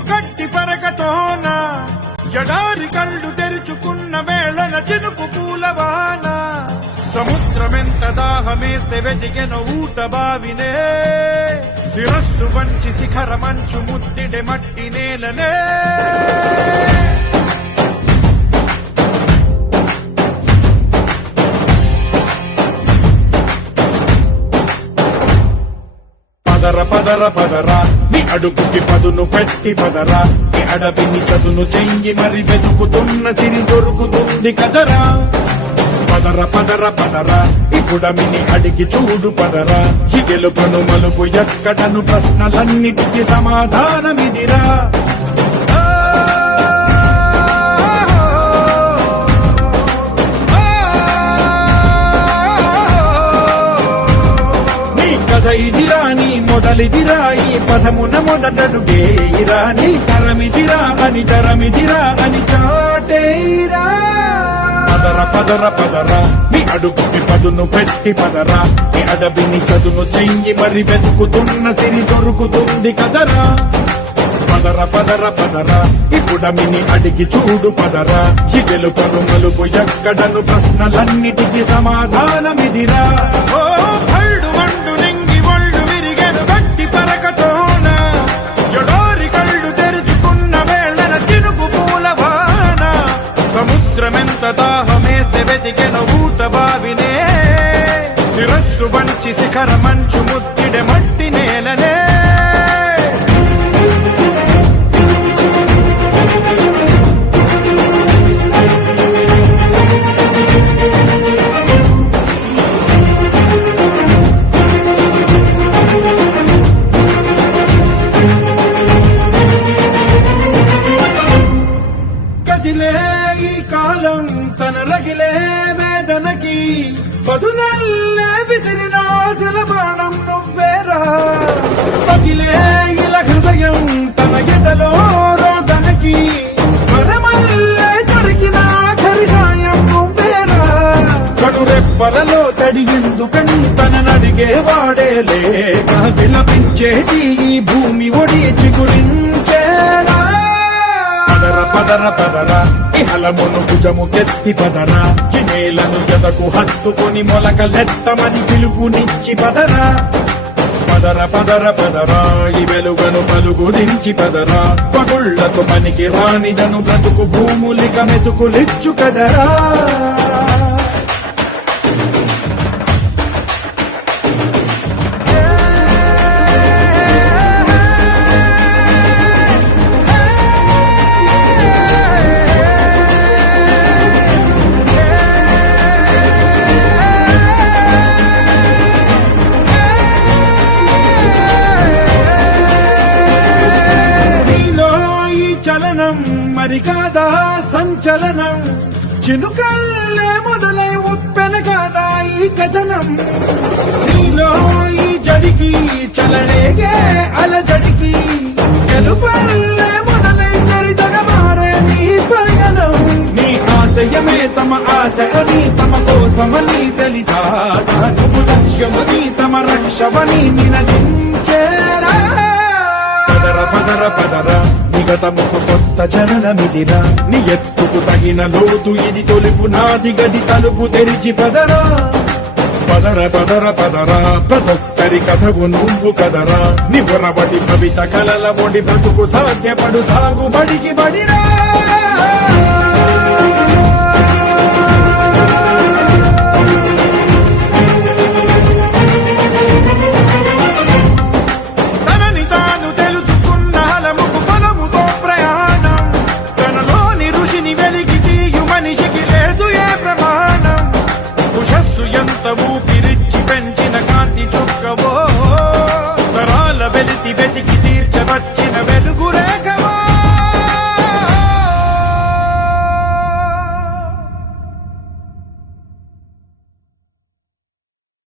విరిగెను గట్టి పరకతోన జడారి కళ్ళు తెరుచుకున్న వేళన చినుకు పూలవాన సముద్రమెంత దాహమేస్తే వెతికెను ఊట బావినే శిరస్సు వంచి శిఖర మంచు ముద్దిడె మట్టి నేలనే పదర పదర పదరా నీ అడుగుకి పదును పెట్టి పదరా నీ అడవిని చదును చెయ్యి మరి వెతుకుతున్న సిరి దొరుకుతుంది కదరా పదర పదర పదరా ఇప్పుడమిని అడిగి చూడు పదరా ఈ గెలుపను మలుపు ఎక్కడను ప్రశ్నలన్నిటికీ సమాధానమిదిరా ఇదిరా నీ మొదలిదిరా ఈ పదమున మొదటడుగేయిరా నీ తరమిదిరా అని తరమిదిరా అని చాటేయిరా పదర పదర పదరా నీ అడుగుకి పదును పెట్టి పదరా నీ అడవిని చదును చెయ్యి మరి వెతుకుతున్న సిరి దొరుకుతుంది కదరా పదర పదర పదరా ఇప్పుడమిని అడిగి చూడు పదరా ఈ గెలుపను మలుపు ఎక్కడను ప్రశ్నలన్నిటికీ సమాధానమిదిరా సముద్రమెంత దాహమేస్తే వెతికెను ఊట బావినే శిరస్సు వంచి శిఖర మంచు ముద్దిడె మట్టి నేలనే కదిలే ఈ కాలం తన రగిలే వేదనకి పదునల్లే విసిరిన ఆశల బాణం నువ్వేరా పగిలే ఇలా హృదయం తన ఎదలో రోదనకి మరమల్లే దొరికిన ఆఖరి సాయం నువ్వేరా కడురెప్పలలో తడి ఎందుకని తననడిగేవాడే లేక విలపించేటి ఈ భూమి ఒడి చిగురించేరా పదర పదరా ఇహలమును భుజము కెత్తి పదరా నేలను జతకు హత్తుకొని మొలకలెత్తమని పిలుపునిచ్చి పదరా పదర పదర పదరా ఈ వెలుగను పలుగు దించి పదరా పగుళ్లకు పనికి రానిదను బ్రతుకు భూములిక మెతుకులిచ్చు కదరా మరి కాదా సంచలనం చినుకల్లే మొదలై ఉప్పెన కాదా ఈ కథనం నీలో ఈ జడికి చలనేగే అలజడికి గెలుపల్లే మొదలై చరితగా మారే నీ పయనం నీ ఆశయమే తమ ఆశ అని తమ కోసమని తెలిసా నువ్వు లక్ష్యమని తమ రక్షమని నినదించేరా పదర పదర పదరా నిగతముకు కొత్త జననమిదిరా నీ ఎత్తుకు తగిన లోతు ఇది తొలుపు నాది గది తలుపు తెరిచి పదరా పదర పదర పదరా ప్రతొక్కరి కథవు నువ్వు కదరా నిబురబడి కవిత కలల బొడి బ్రతుకు సాధ్యపడు సాగుబడికి బడిరా ఊపిరిచ్చి పెంచిన కాంతి చుక్కవో తరాల వెలితి వెతికి